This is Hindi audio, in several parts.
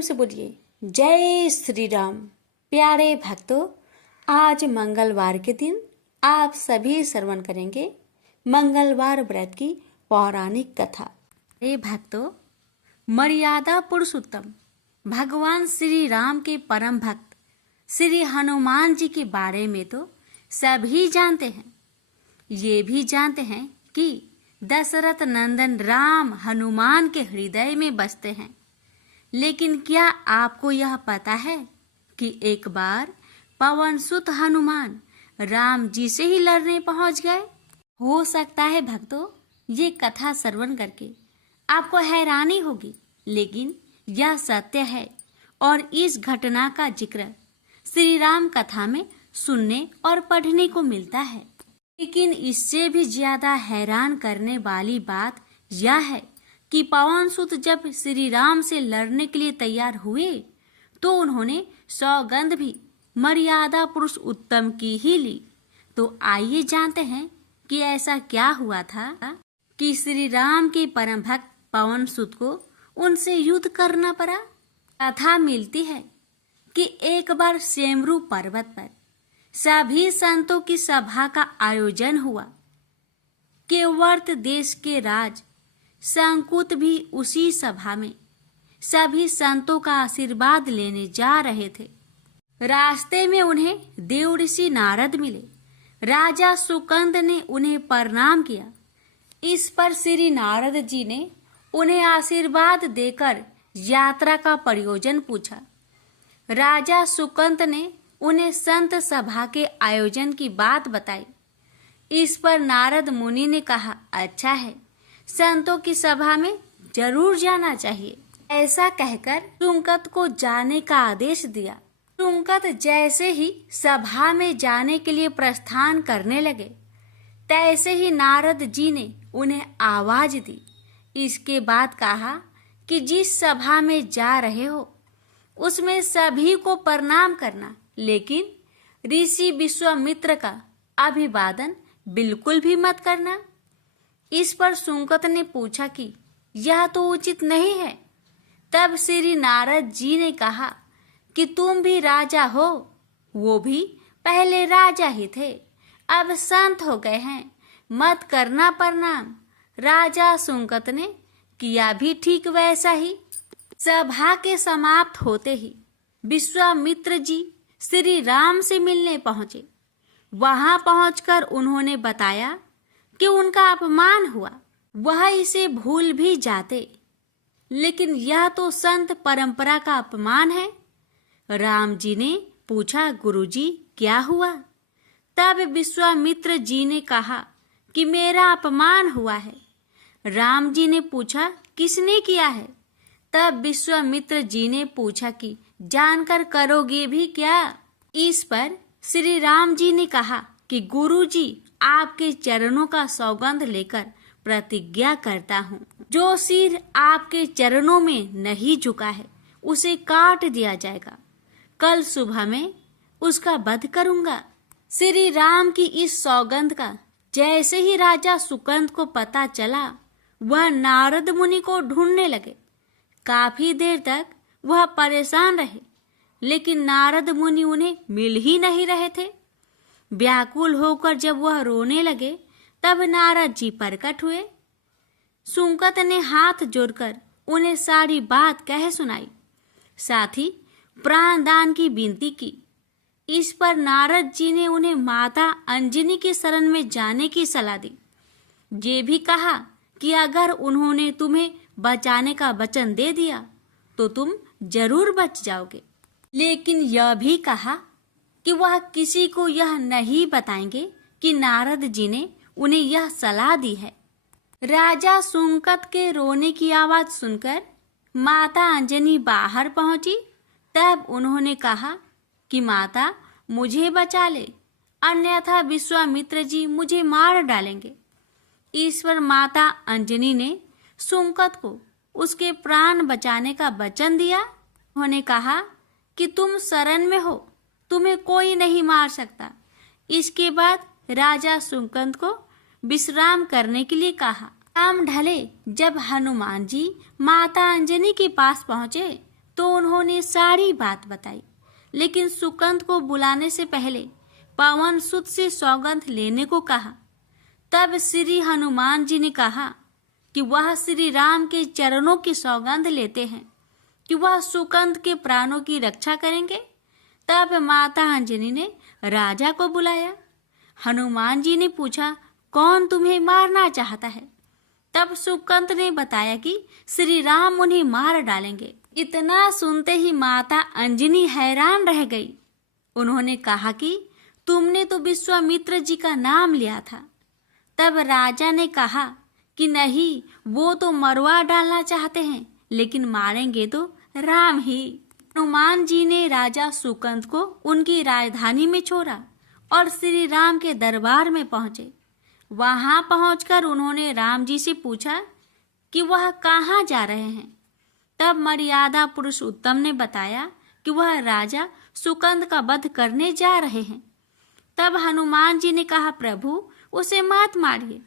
प्रेम से बोलिए जय श्री राम। प्यारे भक्तों, आज मंगलवार के दिन आप सभी श्रवण करेंगे मंगलवार व्रत की पौराणिक कथा। हे भक्तों, मर्यादा पुरुषोत्तम भगवान श्री राम के परम भक्त श्री हनुमान जी के बारे में तो सभी जानते हैं। ये भी जानते हैं कि दशरथ नंदन राम हनुमान के हृदय में बसते हैं। लेकिन क्या आपको यह पता है कि एक बार पवन सुत हनुमान राम जी से ही लड़ने पहुंच गए? हो सकता है भक्तों, ये कथा श्रवण करके आपको हैरानी होगी, लेकिन यह सत्य है और इस घटना का जिक्र श्री राम कथा में सुनने और पढ़ने को मिलता है। लेकिन इससे भी ज्यादा हैरान करने वाली बात यह है कि पवन सुत जब श्री राम से लड़ने के लिए तैयार हुए तो उन्होंने सौगंध भी मर्यादा पुरुष उत्तम की ही ली। तो आइए जानते हैं कि ऐसा क्या हुआ था कि श्री राम के परम भक्त पवन सुत को उनसे युद्ध करना पड़ा। कथा मिलती है कि एक बार सेमरू पर्वत पर सभी संतों की सभा का आयोजन हुआ। केवर्त देश के राज संकुत भी उसी सभा में सभी संतों का आशीर्वाद लेने जा रहे थे। रास्ते में उन्हें देव ऋषि नारद मिले। राजा सुकंद ने उन्हें प्रणाम किया। इस पर श्री नारद जी ने उन्हें आशीर्वाद देकर यात्रा का प्रयोजन पूछा। राजा सुकंद ने उन्हें संत सभा के आयोजन की बात बताई। इस पर नारद मुनि ने कहा, अच्छा है, संतों की सभा में जरूर जाना चाहिए। ऐसा कहकर सुकंद को जाने का आदेश दिया। सुकंद जैसे ही सभा में जाने के लिए प्रस्थान करने लगे, तैसे ही नारद जी ने उन्हें आवाज दी। इसके बाद कहा कि जिस सभा में जा रहे हो उसमें सभी को प्रणाम करना, लेकिन ऋषि विश्वामित्र का अभिवादन बिल्कुल भी मत करना। इस पर सुकंद ने पूछा कि यह तो उचित नहीं है। तब श्री नारद जी ने कहा कि तुम भी राजा हो, वो भी पहले राजा ही थे, अब संत हो गए हैं, मत करना प्रणाम। राजा सुकंद ने किया भी ठीक वैसा ही। सभा के समाप्त होते ही विश्वामित्र जी श्री राम से मिलने पहुंचे। वहां पहुंचकर उन्होंने बताया कि उनका अपमान हुआ। वह इसे भूल भी जाते, लेकिन यह तो संत परंपरा का अपमान है। राम जी ने पूछा, गुरुजी क्या हुआ? तब विश्वामित्र जी ने कहा कि मेरा अपमान हुआ है। राम जी ने पूछा, किसने किया है? तब विश्वामित्र जी ने पूछा कि जानकर करोगे भी क्या? इस पर श्री राम जी ने कहा कि गुरुजी, आपके चरणों का सौगंध लेकर प्रतिज्ञा करता हूँ, जो सिर आपके चरणों में नहीं झुका है उसे काट दिया जाएगा। कल सुबह में उसका वध करूंगा। श्री राम की इस सौगंध का जैसे ही राजा सुकंद को पता चला, वह नारद मुनि को ढूंढने लगे। काफी देर तक वह परेशान रहे, लेकिन नारद मुनि उन्हें मिल ही नहीं रहे थे। व्याकुल होकर जब वह रोने लगे, तब नारद जी प्रकट हुए। सुकंद ने हाथ जोड़कर उन्हें सारी बात कह सुनाई, साथ ही प्राण दान की विनती की। इस पर नारद जी ने उन्हें माता अंजनी की शरण में जाने की सलाह दी। ये भी कहा कि अगर उन्होंने तुम्हें बचाने का वचन दे दिया तो तुम जरूर बच जाओगे, लेकिन यह भी कहा कि वह किसी को यह नहीं बताएंगे कि नारद जी ने उन्हें यह सलाह दी है। राजा सुकंद के रोने की आवाज सुनकर माता अंजनी बाहर पहुंची। तब उन्होंने कहा कि माता, मुझे बचा ले, अन्यथा विश्वामित्र जी मुझे मार डालेंगे। इस पर माता अंजनी ने सुकंद को उसके प्राण बचाने का वचन दिया। उन्होंने कहा कि तुम शरण में हो, तुम्हें कोई नहीं मार सकता। इसके बाद राजा सुकंद को विश्राम करने के लिए कहा। शाम ढले जब हनुमान जी माता अंजनी के पास पहुंचे तो उन्होंने सारी बात बताई, लेकिन सुकंद को बुलाने से पहले पवन सुत से सौगंध लेने को कहा। तब श्री हनुमान जी ने कहा कि वह श्री राम के चरणों की सौगंध लेते हैं कि वह सुकंद के प्राणों की रक्षा करेंगे। तब माता अंजनी ने राजा को बुलाया। हनुमान जी ने पूछा, कौन तुम्हें मारना चाहता है? तब सुकंद ने बताया कि श्री राम उन्हें मार डालेंगे। इतना सुनते ही माता अंजनी हैरान रह गई। उन्होंने कहा कि तुमने तो विश्वामित्र जी का नाम लिया था। तब राजा ने कहा कि नहीं, वो तो मरवा डालना चाहते हैं, लेकिन मारेंगे तो राम ही। हनुमान जी ने राजा सुकंद को उनकी राजधानी में छोड़ा और श्री राम के दरबार में पहुंचे। वहां पहुंचकर उन्होंने राम जी से पूछा कि वह कहाँ जा रहे हैं। तब मर्यादा पुरुषोत्तम ने बताया कि वह राजा सुकंद का वध करने जा रहे हैं। तब हनुमान जी ने कहा, प्रभु उसे मत मारिए।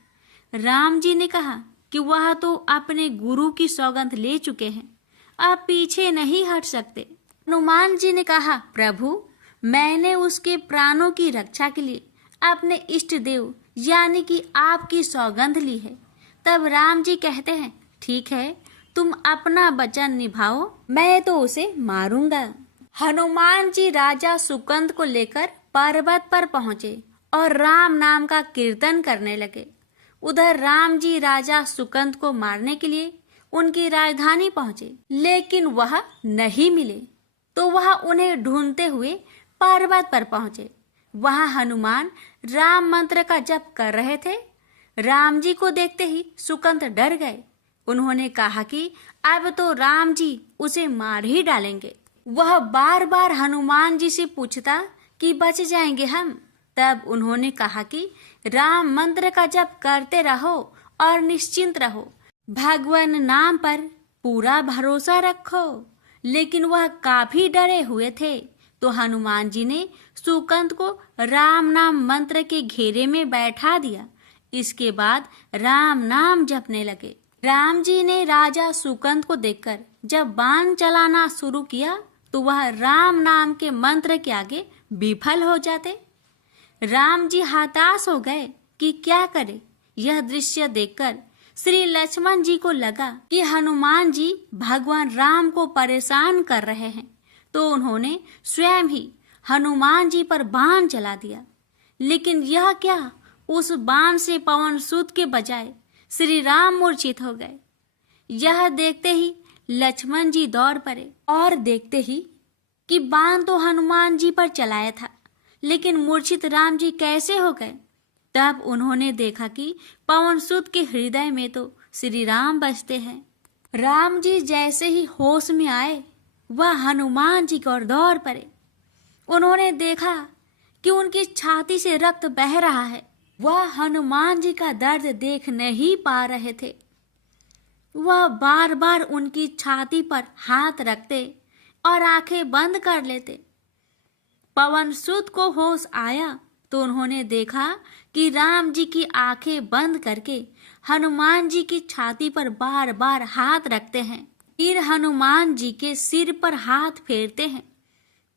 राम जी ने कहा कि वह तो अपने गुरु की सौगंध ले चुके हैं, अब पीछे नहीं हट सकते। हनुमान जी ने कहा, प्रभु मैंने उसके प्राणों की रक्षा के लिए अपने इष्ट देव यानी कि आपकी सौगंध ली है। तब राम जी कहते हैं, ठीक है, तुम अपना वचन निभाओ, मैं तो उसे मारूंगा। हनुमान जी राजा सुकंद को लेकर पर्वत पर पहुंचे और राम नाम का कीर्तन करने लगे। उधर राम जी राजा सुकंद को मारने के लिए उनकी राजधानी पहुंचे, लेकिन वह नहीं मिले। तो वह उन्हें ढूंढते हुए पर्वत पर पहुंचे। वहां हनुमान राम मंत्र का जप कर रहे थे। राम जी को देखते ही सुकंद डर गए। उन्होंने कहा कि अब तो राम जी उसे मार ही डालेंगे। वह बार बार हनुमान जी से पूछता कि बच जाएंगे हम। तब उन्होंने कहा कि राम मंत्र का जप करते रहो और निश्चिंत रहो, भगवान नाम पर पूरा भरोसा रखो। लेकिन वह काफी डरे हुए थे। तो हनुमान जी ने सुकंद को राम नाम मंत्र के घेरे में बैठा दिया। इसके बाद राम नाम जपने लगे। राम जी ने राजा सुकंद को देखकर जब बाण चलाना शुरू किया तो वह राम नाम के मंत्र के आगे विफल हो जाते। राम जी हताश हो गए कि क्या करे। यह दृश्य देखकर श्री लक्ष्मण जी को लगा कि हनुमान जी भगवान राम को परेशान कर रहे हैं, तो उन्होंने स्वयं ही हनुमान जी पर बाण चला दिया। लेकिन यह क्या, उस बाण से पवन सुत के बजाय श्री राम मूर्छित हो गए। यह देखते ही लक्ष्मण जी दौड़ पड़े और देखते ही कि बाण तो हनुमान जी पर चलाया था, लेकिन मूर्छित राम जी कैसे हो गए। तब उन्होंने देखा कि पवन सुत के हृदय में तो श्री राम बसते हैं। राम जी जैसे ही होश में आए, वह हनुमान जी की ओर दौड़ पड़े। उन्होंने देखा कि उनकी छाती से रक्त बह रहा है। वह हनुमान जी का दर्द देख नहीं पा रहे थे। वह बार बार उनकी छाती पर हाथ रखते और आंखें बंद कर लेते। पवन सुत को होश आया तो उन्होंने देखा कि राम जी की आंखें बंद करके हनुमान जी की छाती पर बार बार हाथ रखते हैं, फिर हनुमान जी के सिर पर हाथ फेरते हैं।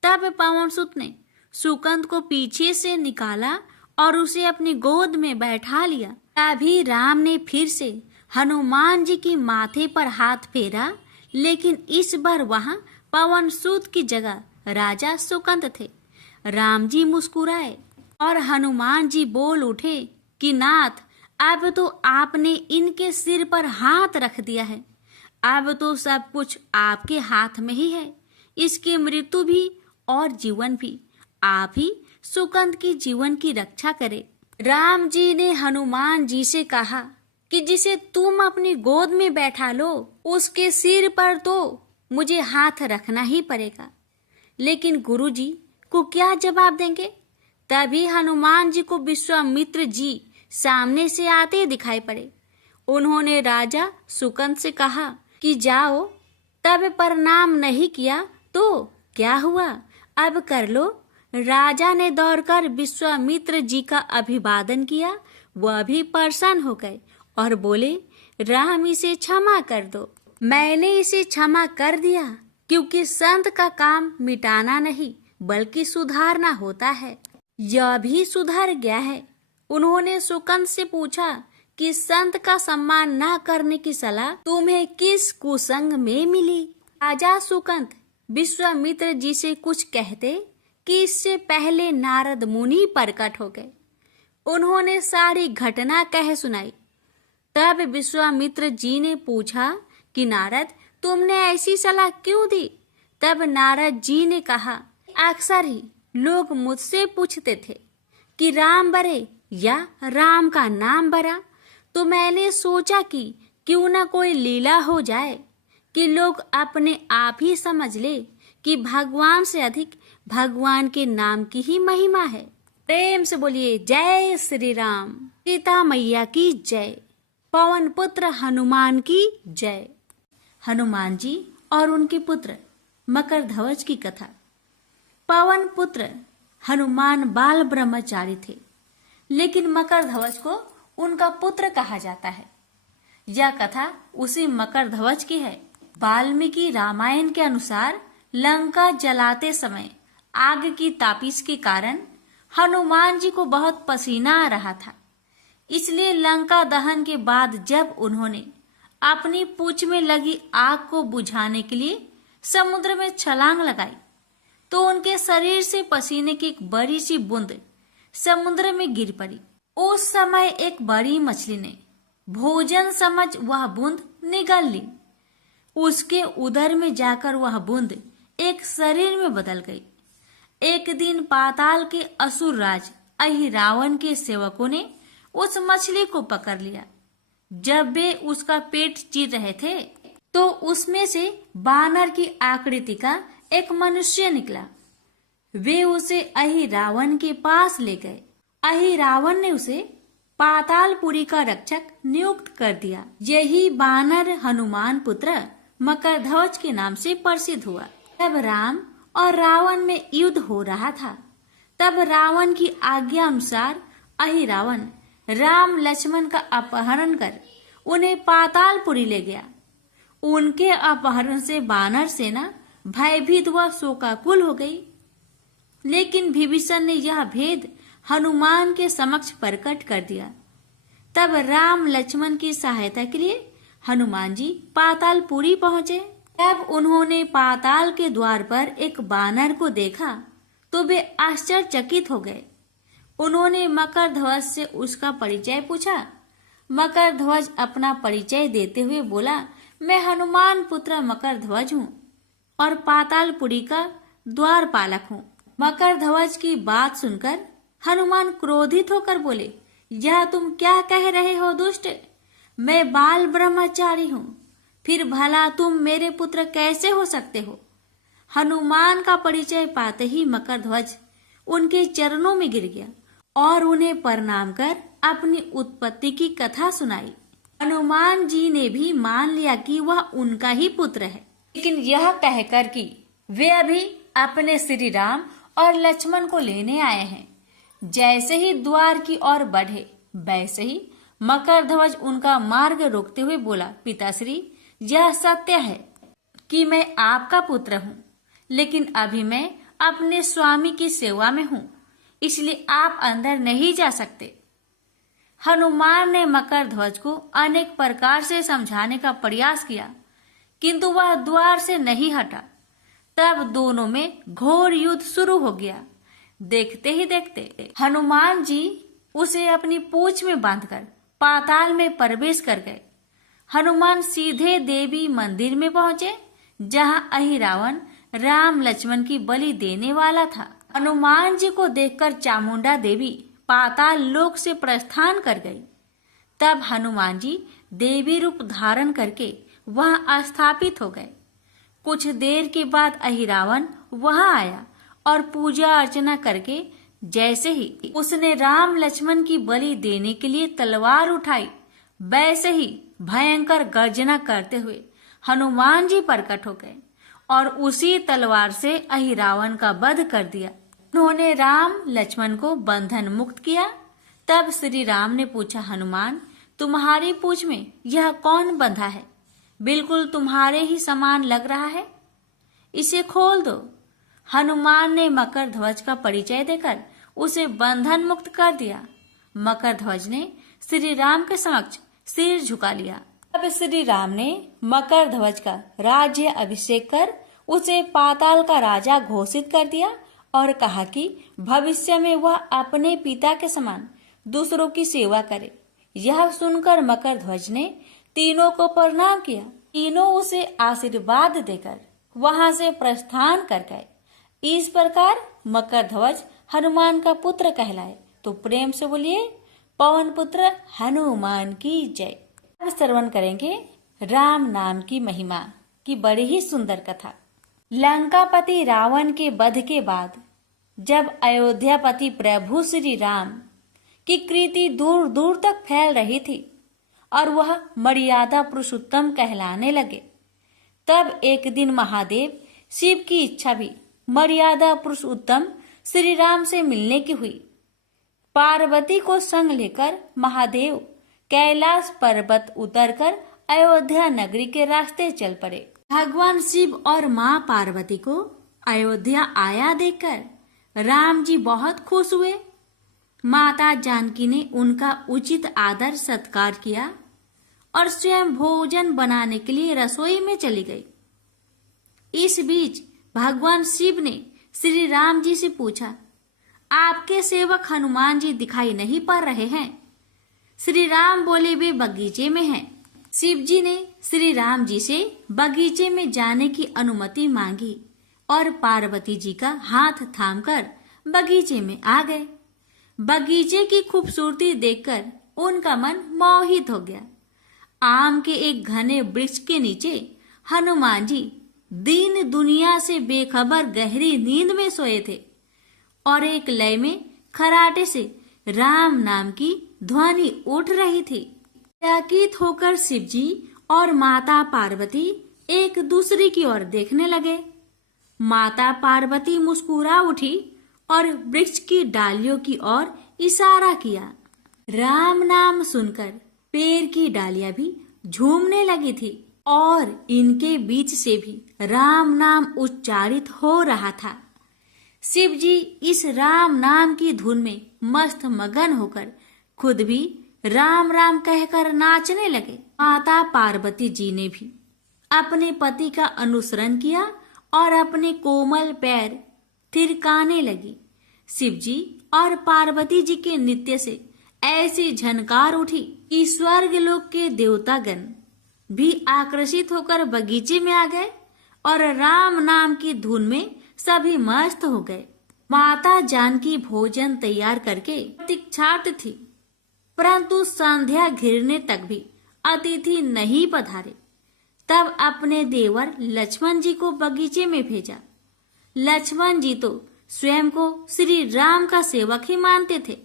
तब पवन सुत ने सुकंद को पीछे से निकाला और उसे अपनी गोद में बैठा लिया। तभी राम ने फिर से हनुमान जी की माथे पर हाथ फेरा, लेकिन इस बार वहां पवन सुत की जगह राजा सुकंद थे। राम जी मुस्कुराए और हनुमान जी बोल उठे कि नाथ, अब तो आपने इनके सिर पर हाथ रख दिया है, अब तो सब कुछ आपके हाथ में ही है। इसकी मृत्यु भी और जीवन भी आप ही सुकंद की जीवन की रक्षा करे। राम जी ने हनुमान जी से कहा कि जिसे तुम अपनी गोद में बैठा लो, उसके सिर पर तो मुझे हाथ रखना ही पड़ेगा। लेकिन गुरु जी को क्या जवाब देंगे? तभी हनुमान जी को विश्वामित्र जी सामने से आते दिखाई पड़े। उन्होंने राजा सुकंद से कहा कि जाओ, तब प्रणाम नहीं किया तो क्या हुआ, अब कर लो। राजा ने दौड़कर विश्वामित्र जी का अभिवादन किया। वह भी प्रसन्न हो गए और बोले, राम इसे क्षमा कर दो। मैंने इसे क्षमा कर दिया, क्योंकि संत का काम मिटाना नहीं बल्कि सुधारना होता है। यह भी सुधर गया है। उन्होंने सुकंद से पूछा कि संत का सम्मान न करने की सलाह तुम्हें किस कुसंग में मिली। राजा सुकंद विश्वामित्र जी से कुछ कहते कि इससे पहले नारद मुनि प्रकट हो गए। उन्होंने सारी घटना कह सुनाई। तब विश्वामित्र जी ने पूछा कि नारद, तुमने ऐसी सलाह क्यों दी? तब नारद जी ने कहा, अक्सर ही लोग मुझसे पूछते थे कि राम बरे या राम का नाम बरा, तो मैंने सोचा कि क्यों न कोई लीला हो जाए कि लोग अपने आप ही समझ ले कि भगवान से अधिक भगवान के नाम की ही महिमा है। प्रेम से बोलिए जय श्री राम। सीता मैया की जय। पवन पुत्र हनुमान की जय। हनुमान जी और उनके पुत्र मकरध्वज की कथा। पवन पुत्र हनुमान बाल ब्रह्मचारी थे, लेकिन मकरध्वज को उनका पुत्र कहा जाता है। यह कथा उसी मकरध्वज की है। वाल्मीकि रामायण के अनुसार लंका जलाते समय आग की तापिश के कारण हनुमान जी को बहुत पसीना आ रहा था। इसलिए लंका दहन के बाद जब उन्होंने अपनी पूंछ में लगी आग को बुझाने के लिए समुद्र में छलांग लगाई, तो उनके शरीर से पसीने की एक बड़ी सी बूंद समुद्र में गिर पड़ी। उस समय एक बड़ी मछली ने भोजन समझ वह बूंद निगल ली। उसके उदर में जाकर वह बूंद एक शरीर में बदल गई। एक दिन पाताल के असुर राज अहिरावण के सेवकों ने उस मछली को पकड़ लिया। जब वे उसका पेट चीर रहे थे तो उसमें से बानर की आकृति का एक मनुष्य निकला। वे उसे अहिरावण के पास ले गए। अहिरावण ने उसे पातालपुरी का रक्षक नियुक्त कर दिया। यही बानर हनुमान पुत्र मकरध्वज के नाम से प्रसिद्ध हुआ। तब राम और रावण में युद्ध हो रहा था। तब रावण की आज्ञा अनुसार अहिरावण राम लक्ष्मण का अपहरण कर उन्हें पातालपुरी ले गया। उनके अपहरण से वानर सेना भयभीत व शोकाकुल हो गई। लेकिन विभीषण ने यह भेद हनुमान के समक्ष प्रकट कर दिया। तब राम लक्ष्मण की सहायता के लिए हनुमान जी पातालपुरी पहुंचे। तब उन्होंने पाताल के द्वार पर एक बानर को देखा तो वे आश्चर्यचकित हो गए। उन्होंने मकरध्वज से उसका परिचय पूछा। मकरध्वज अपना परिचय देते हुए बोला, मैं हनुमान पुत्र मकरध्वज हूँ और पातालपुरी का द्वारपालक हूँ। मकरध्वज की बात सुनकर हनुमान क्रोधित होकर बोले, यह तुम क्या कह रहे हो दुष्ट? मैं बाल ब्रह्मचारी हूँ, फिर भला तुम मेरे पुत्र कैसे हो सकते हो? हनुमान का परिचय पाते ही मकरध्वज उनके चरणों में गिर गया और उन्हें प्रणाम कर अपनी उत्पत्ति की कथा सुनाई। हनुमान जी ने भी मान लिया कि वह उनका ही पुत्र है, लेकिन यह कहकर कि वे अभी अपने श्री राम और लक्ष्मण को लेने आए हैं। जैसे ही द्वार की ओर बढ़े वैसे ही मकरध्वज उनका मार्ग रोकते हुए बोला, पिताश्री, यह सत्य है कि मैं आपका पुत्र हूँ, लेकिन अभी मैं अपने स्वामी की सेवा में हूँ, इसलिए आप अंदर नहीं जा सकते। हनुमान ने मकरध्वज को अनेक प्रकार से समझाने का प्रयास किया, किंतु वह द्वार से नहीं हटा। तब दोनों में घोर युद्ध शुरू हो गया। देखते ही देखते हनुमान जी उसे अपनी पूंछ में बांधकर पाताल में प्रवेश कर गए। हनुमान सीधे देवी मंदिर में पहुंचे, जहां अहिरावण राम लक्ष्मण की बलि देने वाला था। हनुमान जी को देखकर चामुंडा देवी पाताल लोक से प्रस्थान कर गई। तब हनुमान जी देवी रूप धारण करके वहां स्थापित हो गए। कुछ देर के बाद अहिरावण वहां आया और पूजा अर्चना करके जैसे ही उसने राम लक्ष्मण की बलि देने के लिए तलवार उठाई, वैसे ही भयंकर गर्जना करते हुए हनुमान जी प्रकट हो गए और उसी तलवार से अहिरावण का वध कर दिया। उन्होंने राम लक्ष्मण को बंधन मुक्त किया। तब श्री राम ने पूछा, हनुमान, तुम्हारी पूंछ में यह कौन बंधा है? बिल्कुल तुम्हारे ही समान लग रहा है। इसे खोल दो। हनुमान ने मकर ध्वज का परिचय देकर उसे बंधन मुक्त कर दिया। मकर ध्वज ने श्री राम के समक्ष सिर झुका लिया। अब श्री राम ने मकर ध्वज का राज्य अभिषेक कर उसे पाताल का राजा घोषित कर दिया और कहा कि भविष्य में वह अपने पिता के समान दूसरों की सेवा करे। यह सुनकर मकर ध्वज ने तीनों को प्रणाम किया। तीनों उसे आशीर्वाद देकर वहां से प्रस्थान कर गए। इस प्रकार मकर ध्वज हनुमान का पुत्र कहलाए। तो प्रेम से बोलिए, पवन पुत्र हनुमान की जय। अब श्रवण करेंगे राम नाम की महिमा की बड़ी ही सुंदर कथा। लंकापति रावण के वध के बाद जब अयोध्यापति प्रभु श्री राम की कीर्ति दूर दूर तक फैल रही थी और वह मर्यादा पुरुषोत्तम कहलाने लगे, तब एक दिन महादेव शिव की इच्छा भी मर्यादा पुरुषोत्तम श्री राम से मिलने की हुई। पार्वती को संग लेकर महादेव कैलाश पर्वत उतरकर अयोध्या नगरी के रास्ते चल पड़े। भगवान शिव और माँ पार्वती को अयोध्या आया देखकर राम जी बहुत खुश हुए। माता जानकी ने उनका उचित आदर सत्कार किया और स्वयं भोजन बनाने के लिए रसोई में चली गई। इस बीच भगवान शिव ने श्री राम जी से पूछा, आपके सेवक हनुमान जी दिखाई नहीं पड़ रहे हैं? श्री राम बोले, वे बगीचे में हैं। शिव जी ने श्री राम जी से बगीचे में जाने की अनुमति मांगी और पार्वती जी का हाथ थामकर बगीचे में आ गए। बगीचे की खूबसूरती देखकर उनका मन मोहित हो गया। आम के एक घने वृक्ष के नीचे हनुमान जी दीन दुनिया से बेखबर गहरी नींद में सोए थे और एक लय में खराटे से राम नाम की ध्वनि उठ रही थी। चकित होकर शिवजी और माता पार्वती एक दूसरे की ओर देखने लगे। माता पार्वती मुस्कुरा उठी और वृक्ष की डालियों की ओर इशारा किया। राम नाम सुनकर पेड़ की डालियां भी झूमने लगी थी और इनके बीच से भी राम नाम उच्चारित हो रहा था। शिव जी इस राम नाम की धुन में मस्त मगन होकर खुद भी राम राम कहकर नाचने लगे। माता पार्वती जी ने भी अपने पति का अनुसरण किया और अपने कोमल पैर थिरकाने लगी। शिव जी और पार्वती जी के नृत्य से ऐसी झनकार उठी कि स्वर्ग लोक के देवतागण भी आकर्षित होकर बगीचे में आ गए और राम नाम की धुन में सभी मस्त हो गए। माता जानकी भोजन तैयार करके प्रतीक्षार्थ थी, परंतु संध्या घिरने तक भी अतिथि नहीं पधारे। तब अपने देवर लक्ष्मण जी को बगीचे में भेजा। लक्ष्मण जी तो स्वयं को श्री राम का सेवक ही मानते थे।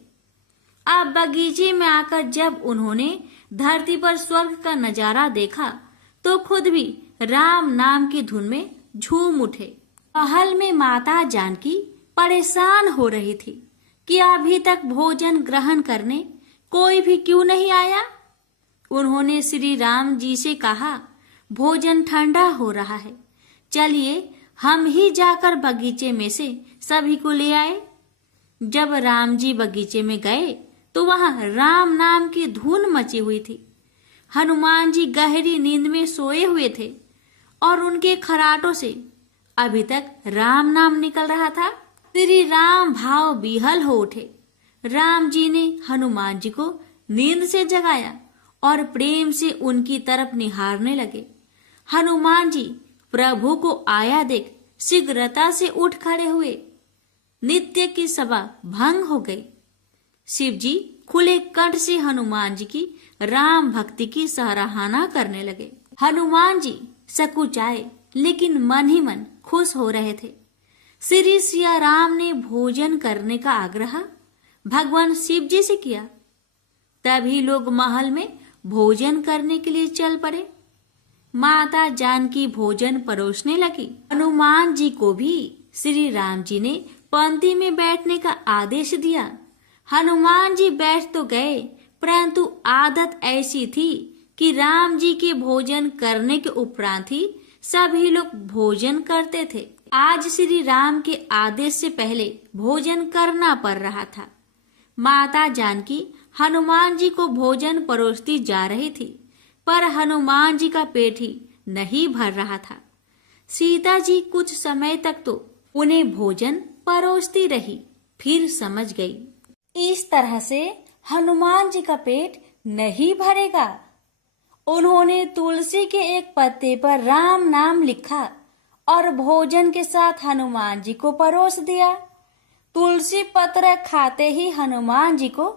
अब बगीचे में आकर जब उन्होंने धरती पर स्वर्ग का नजारा देखा तो खुद भी राम नाम की धुन में झूम उठे। महल में माता जानकी परेशान हो रही थी कि अभी तक भोजन ग्रहण करने कोई भी क्यों नहीं आया। उन्होंने श्री राम जी से कहा, भोजन ठंडा हो रहा है, चलिए हम ही जाकर बगीचे में से सभी को ले आए। जब राम जी बगीचे में गए तो वहां राम नाम की धुन मची हुई थी। हनुमान जी गहरी नींद में सोए हुए थे और उनके खराटों से अभी तक राम नाम निकल रहा था। श्री राम भाव विहल हो उठे। राम जी ने हनुमान जी को नींद से जगाया और प्रेम से उनकी तरफ निहारने लगे। हनुमान जी प्रभु को आया देख शीघ्रता से उठ खड़े हुए। नित्य की सभा भंग हो गई। शिव जी खुले कंठ से हनुमान जी की राम भक्ति की सराहना करने लगे। हनुमान जी सकुचाए लेकिन मन ही मन खुश हो रहे थे। श्री सिया राम ने भोजन करने का आग्रह भगवान शिव जी से किया। तभी लोग महल में भोजन करने के लिए चल पड़े। माता जानकी भोजन परोसने लगी। हनुमान जी को भी श्री राम जी ने पंक्ति में बैठने का आदेश दिया। हनुमान जी बैठ तो गए, परंतु आदत ऐसी थी कि राम जी के भोजन करने के उपरांत ही सभी लोग भोजन करते थे। आज श्री राम के आदेश से पहले भोजन करना पड़ रहा था। माता जानकी हनुमान जी को भोजन परोसती जा रही थी, पर हनुमान जी का पेट ही नहीं भर रहा था। सीता जी कुछ समय तक तो उन्हें भोजन परोसती रही, फिर समझ गई इस तरह से हनुमान जी का पेट नहीं भरेगा। उन्होंने तुलसी के एक पत्ते पर राम नाम लिखा और भोजन के साथ हनुमान जी को परोस दिया। तुलसी पत्र खाते ही हनुमान जी को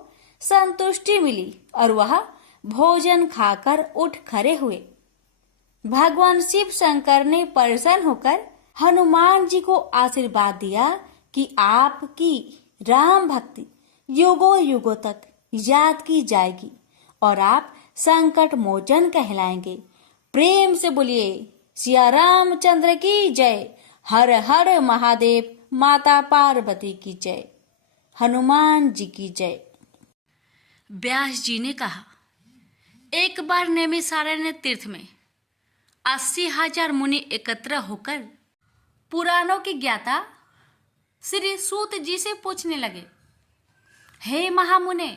संतुष्टि मिली और वह भोजन खाकर उठ खड़े हुए। भगवान शिव शंकर ने प्रसन्न होकर हनुमान जी को आशीर्वाद दिया कि आपकी राम भक्ति युगों युगों तक याद की जाएगी और आप संकट मोचन कहलाएंगे। प्रेम से बोलिए सिया रामचंद्र की जय। हर हर महादेव। माता पार्वती की जय। हनुमान जी की जय। व्यास जी ने कहा, एक बार नैमिषारण्य तीर्थ में 80,000 मुनि एकत्र होकर पुराणों के ज्ञाता श्री सूत जी से पूछने लगे, हे महामुने,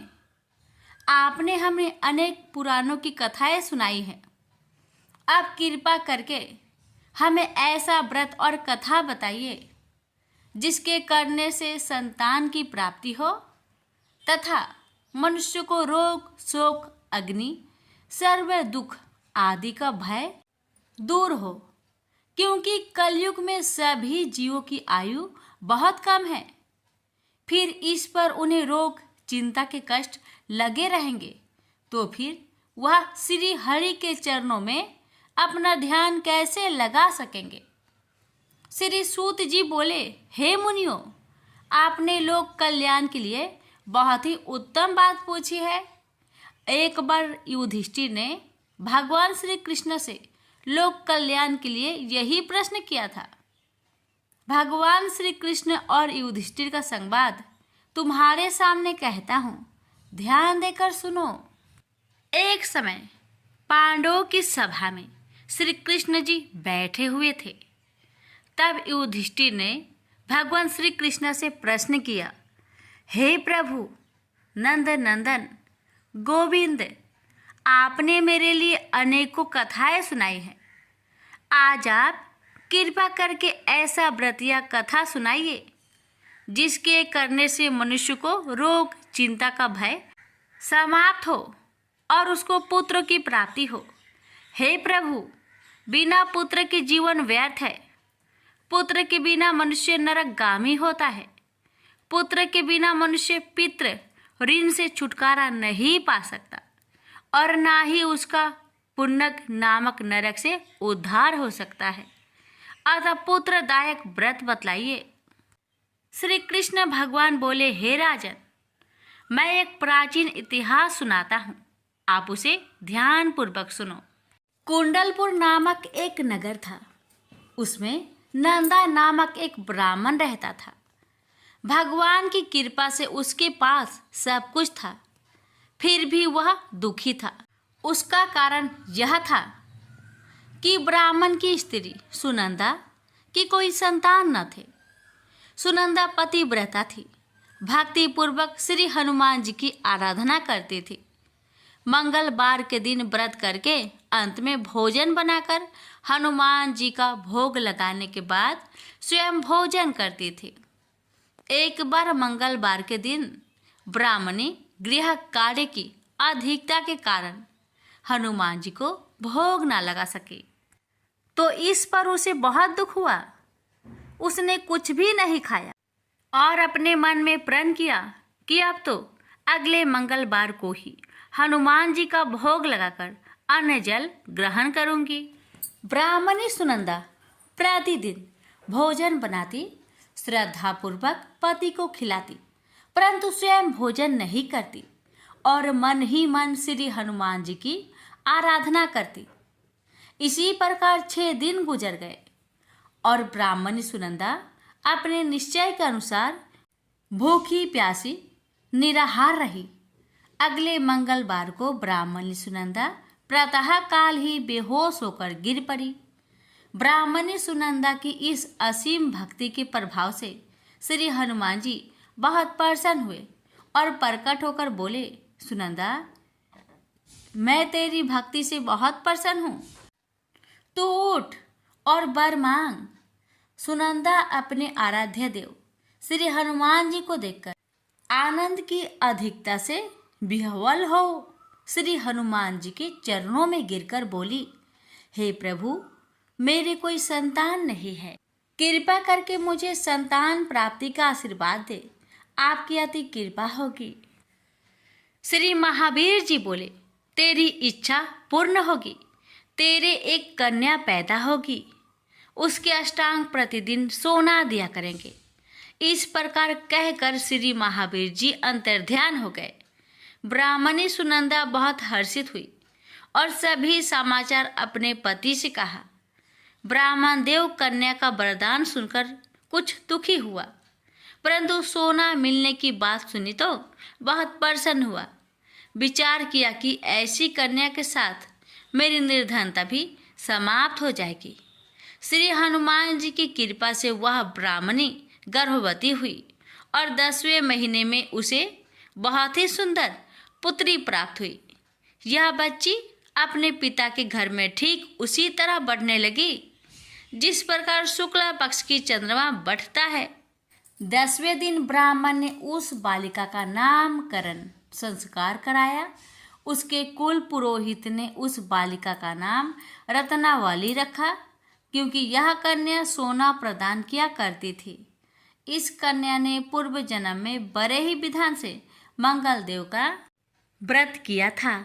आपने हमें अनेक पुराणों की कथाएं सुनाई हैं। आप कृपा करके हमें ऐसा व्रत और कथा बताइए जिसके करने से संतान की प्राप्ति हो तथा मनुष्य को रोग शोक अग्नि सर्व दुख आदि का भय दूर हो, क्योंकि कलयुग में सभी जीवों की आयु बहुत कम है। फिर इस पर उन्हें रोग चिंता के कष्ट लगे रहेंगे तो फिर वह श्री हरि के चरणों में अपना ध्यान कैसे लगा सकेंगे। श्री सूत जी बोले, हे मुनियों, आपने लोक कल्याण के लिए बहुत ही उत्तम बात पूछी है। एक बार युधिष्ठिर ने भगवान श्री कृष्ण से लोक कल्याण के लिए यही प्रश्न किया था। भगवान श्री कृष्ण और युधिष्ठिर का संवाद तुम्हारे सामने कहता हूँ, ध्यान देकर सुनो। एक समय पांडवों की सभा में श्री कृष्ण जी बैठे हुए थे। तब युधिष्ठिर ने भगवान श्री कृष्ण से प्रश्न किया, हे प्रभु नंद नंदन गोविंद, आपने मेरे लिए अनेकों कथाएं सुनाई हैं। आज आप कृपा करके ऐसा व्रत या कथा सुनाइए जिसके करने से मनुष्य को रोग चिंता का भय समाप्त हो और उसको पुत्र की प्राप्ति हो। हे प्रभु, बिना पुत्र के जीवन व्यर्थ है। पुत्र के बिना मनुष्य नरकगामी होता है। पुत्र के बिना मनुष्य पितृ ऋण से छुटकारा नहीं पा सकता और ना ही उसका पुण्यक नामक नरक से उद्धार हो सकता है। अतः पुत्रदायक व्रत बतलाइए। श्री कृष्ण भगवान बोले, हे राजन, मैं एक प्राचीन इतिहास सुनाता हूँ, आप उसे ध्यान पूर्वक सुनो। कुंडलपुर नामक एक नगर था। उसमें नंदा नामक एक ब्राह्मण रहता था। भगवान की कृपा से उसके पास सब कुछ था, फिर भी वह दुखी था। उसका कारण यह था कि ब्राह्मण की स्त्री सुनंदा की कोई संतान न थे। सुनंदा पतिव्रता थी, भक्ति पूर्वक श्री हनुमान जी की आराधना करती थी। मंगलवार के दिन व्रत करके अंत में भोजन बनाकर हनुमान जी का भोग लगाने के बाद स्वयं भोजन करती थी। एक बार मंगलवार के दिन ब्राह्मणी गृह कार्य की अधिकता के कारण हनुमान जी को भोग ना लगा सकी, तो इस पर उसे बहुत दुख हुआ। उसने कुछ भी नहीं खाया और अपने मन में प्रण किया कि अब तो अगले मंगलवार को ही हनुमान जी का भोग लगाकर अन्न जल ग्रहण करूंगी। ब्राह्मणी सुनंदा प्रतिदिन भोजन बनाती, श्रद्धापूर्वक पति को खिलाती, परंतु स्वयं भोजन नहीं करती और मन ही मन श्री हनुमान जी की आराधना करती। इसी प्रकार 6 दिन गुजर गए और ब्राह्मणी सुनंदा अपने निश्चय के अनुसार भूखी प्यासी निराहार रही। अगले मंगलवार को ब्राह्मणी सुनंदा प्रातः काल ही बेहोश होकर गिर पड़ी। ब्राह्मणी सुनंदा की इस असीम भक्ति के प्रभाव से श्री हनुमान जी बहुत प्रसन्न हुए और प्रकट होकर बोले, सुनंदा, मैं तेरी भक्ति से बहुत प्रसन्न हूँ, तू उठ और वर मांग। सुनंदा अपने आराध्य देव श्री हनुमान जी को देखकर आनंद की अधिकता से विह्वल हो श्री हनुमान जी के चरणों में गिरकर बोली, हे प्रभु, मेरे कोई संतान नहीं है, कृपा करके मुझे संतान प्राप्ति का आशीर्वाद दे, आपकी अति कृपा होगी। श्री महावीर जी बोले, तेरी इच्छा पूर्ण होगी, तेरे एक कन्या पैदा होगी, उसके अष्टांग प्रतिदिन सोना दिया करेंगे। इस प्रकार कहकर श्री महावीर जी अंतर्ध्यान हो गए। ब्राह्मणी सुनंदा बहुत हर्षित हुई और सभी समाचार अपने पति से कहा। ब्राह्मण देव कन्या का वरदान सुनकर कुछ दुखी हुआ, परंतु सोना मिलने की बात सुनी तो बहुत प्रसन्न हुआ। विचार किया कि ऐसी कन्या के साथ मेरी निर्धनता भी समाप्त हो जाएगी। श्री हनुमान जी की कृपा से वह ब्राह्मणी गर्भवती हुई और 10वें महीने में उसे बहुत ही सुंदर पुत्री प्राप्त हुई। यह बच्ची अपने पिता के घर में ठीक उसी तरह बढ़ने लगी जिस प्रकार शुक्ला पक्ष की चंद्रमा बढ़ता है। 10वें दिन ब्राह्मण ने उस बालिका का नामकरण संस्कार कराया। उसके कुल पुरोहित ने उस बालिका का नाम रत्नावली रखा, क्योंकि यह कन्या सोना प्रदान किया करती थी। इस कन्या ने पूर्व जन्म में बड़े ही विधान से मंगल देव का व्रत किया था।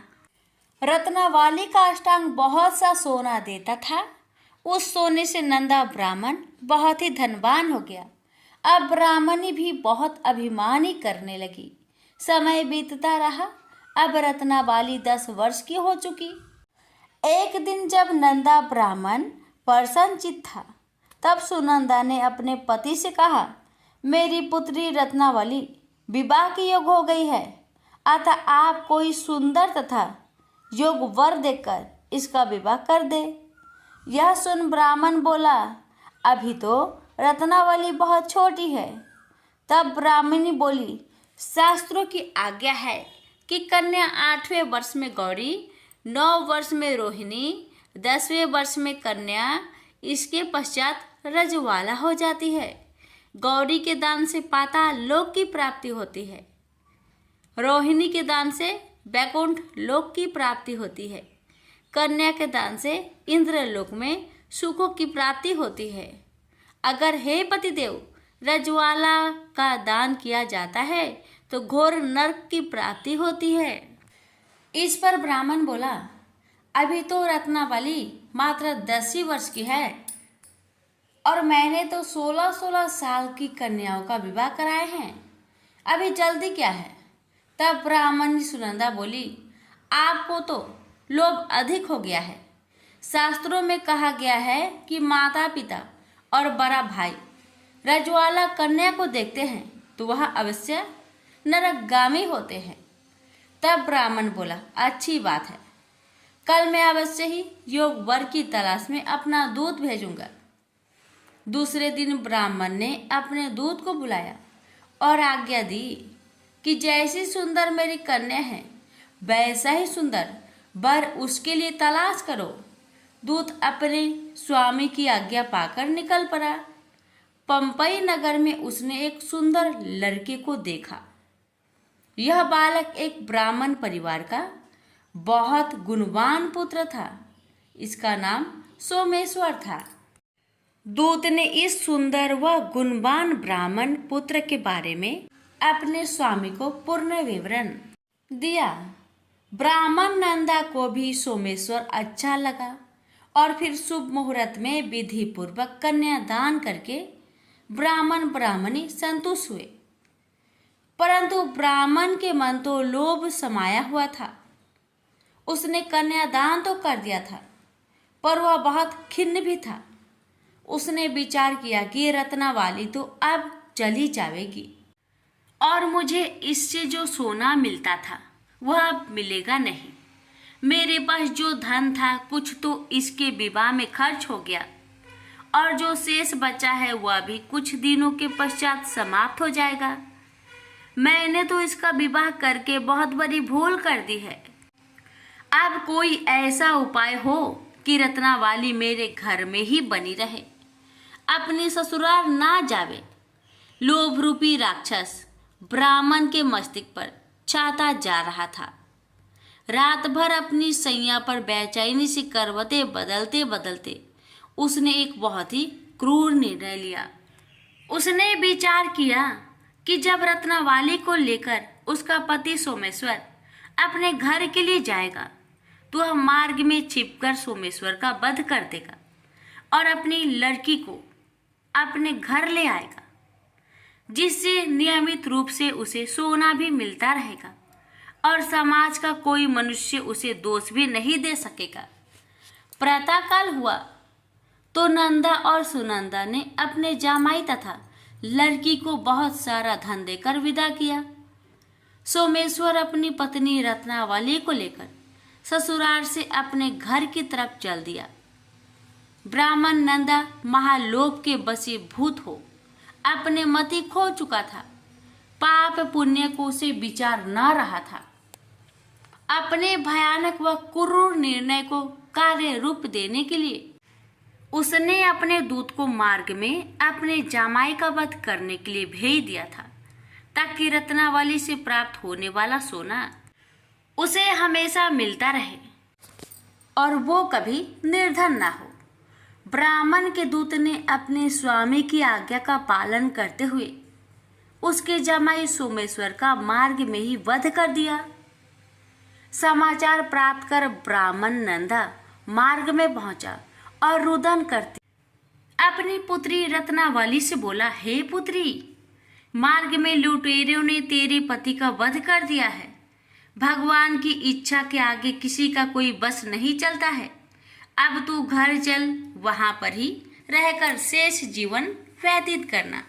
रत्नावली का अष्टांग बहुत सा सोना देता था। उस सोने से नंदा ब्राह्मण बहुत ही धनवान हो गया। अब ब्राह्मणी भी बहुत अभिमानी करने लगी। समय बीतता रहा। अब रत्नावली 10 वर्ष की हो चुकी। एक दिन जब नंदा ब्राह्मण प्रसन्नचित्त था, तब सुनंदा ने अपने पति से कहा, मेरी पुत्री रत्नावली विवाह की योग हो गई है, अतः आप कोई सुंदर तथा योग वर देकर इसका विवाह कर दे। यह सुन ब्राह्मण बोला, अभी तो रत्नावली बहुत छोटी है। तब ब्राह्मणी बोली, शास्त्रों की आज्ञा है कि कन्या 8वें वर्ष में गौरी, 9 वर्ष में रोहिणी, 10वें वर्ष में कन्या, इसके पश्चात रजवाला हो जाती है। गौरी के दान से पाताल लोक की प्राप्ति होती है, रोहिणी के दान से वैकुंठ लोक की प्राप्ति होती है, कन्या के दान से इंद्रलोक में सुखों की प्राप्ति होती है। अगर हे पतिदेव रजवाला का दान किया जाता है तो घोर नरक की प्राप्ति होती है। इस पर ब्राह्मण बोला, अभी तो रत्नावली मात्र 10 ही वर्ष की है और मैंने तो 16-16 साल की कन्याओं का विवाह कराए हैं, अभी जल्दी क्या है। तब ब्राह्मणी सुनंदा बोली, आपको तो लोभ अधिक हो गया है। शास्त्रों में कहा गया है कि माता पिता और बड़ा भाई रजवाला कन्या को देखते हैं तो वह अवश्य नरकगामी होते हैं। तब ब्राह्मण बोला, अच्छी बात है, कल मैं अवश्य ही योग वर की तलाश में अपना दूत भेजूंगा। दूसरे दिन ब्राह्मण ने अपने दूत को बुलाया और आज्ञा दी कि जैसी सुंदर मेरी कन्या है वैसा ही सुंदर वर उसके लिए तलाश करो। दूत अपने स्वामी की आज्ञा पाकर निकल पड़ा। पंपई नगर में उसने एक सुंदर लड़के को देखा। यह बालक एक ब्राह्मण परिवार का बहुत गुणवान पुत्र था। इसका नाम सोमेश्वर था। दूत ने इस सुंदर व गुणवान ब्राह्मण पुत्र के बारे में अपने स्वामी को पूर्ण विवरण दिया। ब्राह्मण नंदा को भी सोमेश्वर अच्छा लगा और फिर शुभ मुहूर्त में विधि पूर्वक कन्यादान करके ब्राह्मण ब्राह्मणी संतुष्ट हुए। परंतु ब्राह्मण के मन तो लोभ समाया हुआ था। उसने कन्यादान तो कर दिया था, पर वह बहुत खिन्न भी था। उसने विचार किया कि रत्नावली तो अब चली जाएगी और मुझे इससे जो सोना मिलता था वह अब मिलेगा नहीं। मेरे पास जो धन था कुछ तो इसके विवाह में खर्च हो गया। और जो शेष बचा है वह भी कुछ दिनों के पश्चात समाप्त हो जाएगा। मैंने तो इसका विवाह करके बहुत बड़ी भूल कर दी है। अब कोई ऐसा उपाय हो कि रत्नावली मेरे घर में ही बनी रहे, अपनी ससुराल ना जावे। लोभ रूपी राक्षस ब्राह्मण के मस्तिष्क पर छाता जा रहा था। रात भर अपनी सैया पर बेचैनी से करवटें बदलते बदलते उसने एक बहुत ही क्रूर निर्णय लिया। उसने विचार किया कि जब रत्नावली को लेकर उसका पति सोमेश्वर अपने घर के लिए जाएगा तो वह मार्ग में छिपकर सोमेश्वर का वध कर देगा और अपनी लड़की को अपने घर ले आएगा, जिससे नियमित रूप से उसे सोना भी मिलता रहेगा और समाज का कोई मनुष्य उसे दोष भी नहीं दे सकेगा। प्रातःकाल हुआ तो नंदा और सुनंदा ने अपने जामाई तथा लड़की को बहुत सारा धन देकर विदा किया। सोमेश्वर अपनी पत्नी रत्नावली को लेकर ससुराल से अपने घर की तरफ चल दिया। ब्राह्मण नंदा महालोभ के वशीभूत हो अपने मति खो चुका था। पाप पुण्य को उसे विचार न रहा था। अपने भयानक व क्रूर निर्णय को कार्य रूप देने के लिए उसने अपने दूत को मार्ग में अपने जामाई का वध करने के लिए भेज दिया था, ताकि रत्नावली से प्राप्त होने वाला सोना उसे हमेशा मिलता रहे और वो कभी निर्धन ना हो। ब्राह्मण के दूत ने अपने स्वामी की आज्ञा का पालन करते हुए उसके जमाई सोमेश्वर का मार्ग में ही वध कर दिया। समाचार प्राप्त कर ब्राह्मण नंदा मार्ग में पहुंचा और रुदन करते अपनी पुत्री रत्नावली से बोला, हे पुत्री, मार्ग में लुटेरों ने तेरे पति का वध कर दिया है। भगवान की इच्छा के आगे किसी का कोई बस नहीं चलता है। अब तू घर चल, वहां पर ही रहकर शेष जीवन व्यतीत करना।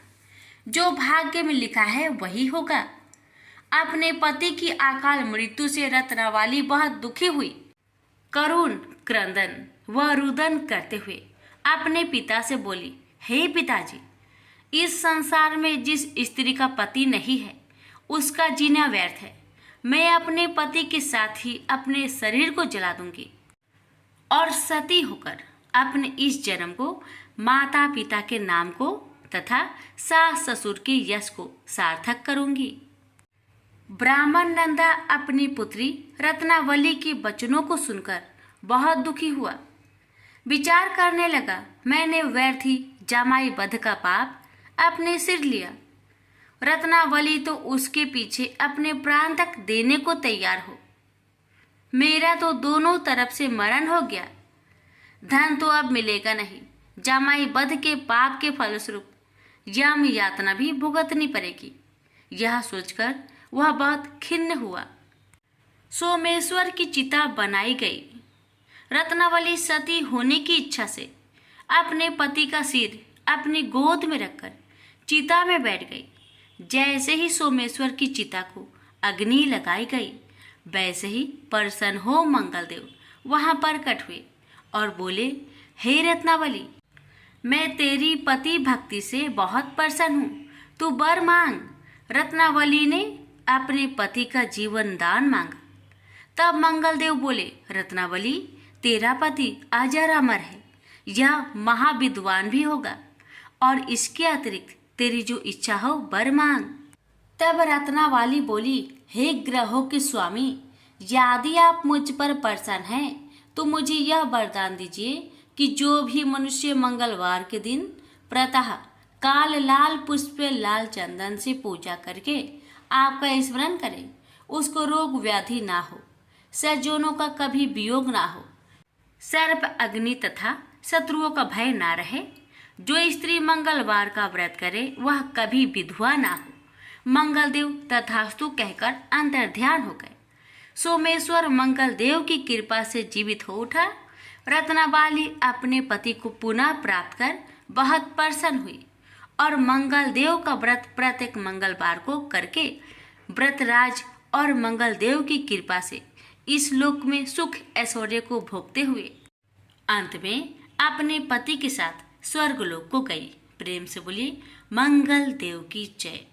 जो भाग्य में लिखा है वही होगा। अपने पति की अकाल मृत्यु से रत्नावली बहुत दुखी हुई। करुण क्रंदन व रुदन करते हुए अपने पिता से बोली, हे पिताजी, इस संसार में जिस स्त्री का पति नहीं है उसका जीना व्यर्थ है। मैं अपने पति के साथ ही अपने शरीर को जला दूंगी और सती होकर अपने इस जन्म को माता पिता के नाम को तथा सास ससुर के यश को सार्थक करूंगी। ब्राह्मण नंदा अपनी पुत्री रत्नावली के वचनों को सुनकर बहुत दुखी हुआ। विचार करने लगा, मैंने व्यर्थ ही जामाई वध का पाप अपने सिर लिया। रत्नावली तो उसके पीछे अपने प्राण तक देने को तैयार हो। मेरा तो दोनों तरफ से मरण हो गया। धन तो अब मिलेगा नहीं। जामाई वध के पाप के फलस्वरूप यम यातना भी भुगतनी पड़ेगी। यह सोचकर वह बहुत खिन्न हुआ। सोमेश्वर की चिता बनाई गई। रत्नावली सती होने की इच्छा से अपने पति का सिर अपनी गोद में रखकर चिता में बैठ गई। जैसे ही सोमेश्वर की चिता को अग्नि लगाई गई, वैसे ही प्रसन्न हो मंगलदेव वहां प्रकट हुए और बोले, हे रत्नावली, मैं तेरी पति भक्ति से बहुत प्रसन्न हूँ, तू वर मांग। रत्नावली ने अपने पति का जीवन दान मांगा। तब मंगलदेव बोले, रत्नावली, तेरा पति अजर अमर है, यह महाविद्वान भी होगा और इसके अतिरिक्त तेरी जो इच्छा हो वर मांग। तब रत्नावली बोली, हे ग्रहों के स्वामी, यदि आप मुझ पर प्रसन्न हैं तो मुझे यह वरदान दीजिए कि जो भी मनुष्य मंगलवार के दिन प्रातः काल लाल पुष्प लाल चंदन से पूजा करके आपका स्मरण करे, उसको रोग व्याधि ना हो, सज्जनों का कभी वियोग ना हो, सर्प अग्नि तथा शत्रुओं का भय ना रहे। जो स्त्री मंगलवार का व्रत करे वह कभी विधवा ना हो। मंगलदेव तथास्तु कहकर अंतर्ध्यान हो गए। सोमेश्वर मंगलदेव की कृपा से जीवित हो उठा। रत्नावली अपने पति को पुनः प्राप्त कर बहुत प्रसन्न हुई और मंगलदेव का व्रत प्रत्येक मंगलवार को करके व्रतराज और मंगलदेव की कृपा से इस लोक में सुख ऐश्वर्य को भोगते हुए अंत में अपने पति के साथ स्वर्गलोक को गई। प्रेम से बोलिए मंगल देव की जय।